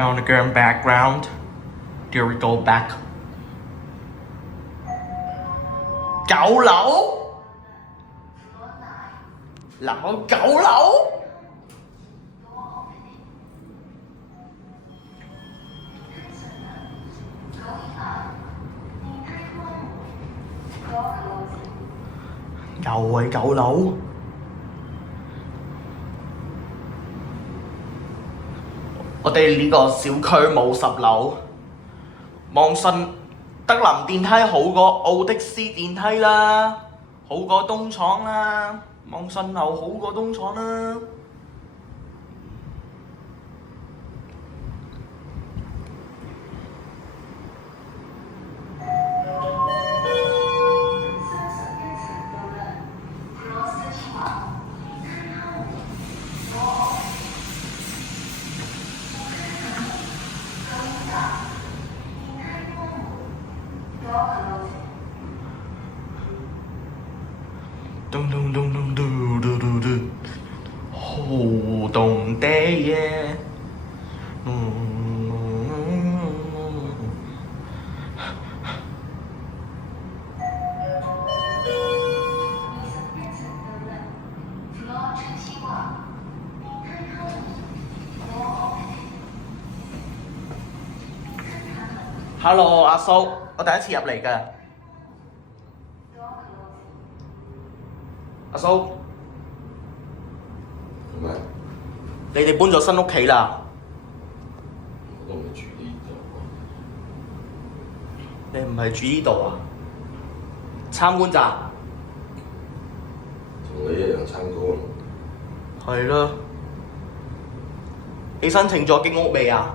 on the girl background. There we go back. 九樓，鬧九樓。又係九樓。我哋呢個小區冇10樓，望信德林電梯好過奧的斯電梯啦，好過東廠啦，望信樓好過東廠啦。咚咚咚咚嘟嘟嘟嘟，好凍的夜。Hello， 阿叔，我第一次入嚟㗎。阿叔，做咩？你哋搬咗新屋企啦？我都唔係住呢度。你唔係住呢度啊？參觀咋？同你一樣參觀。係咯。你申請咗經屋未啊？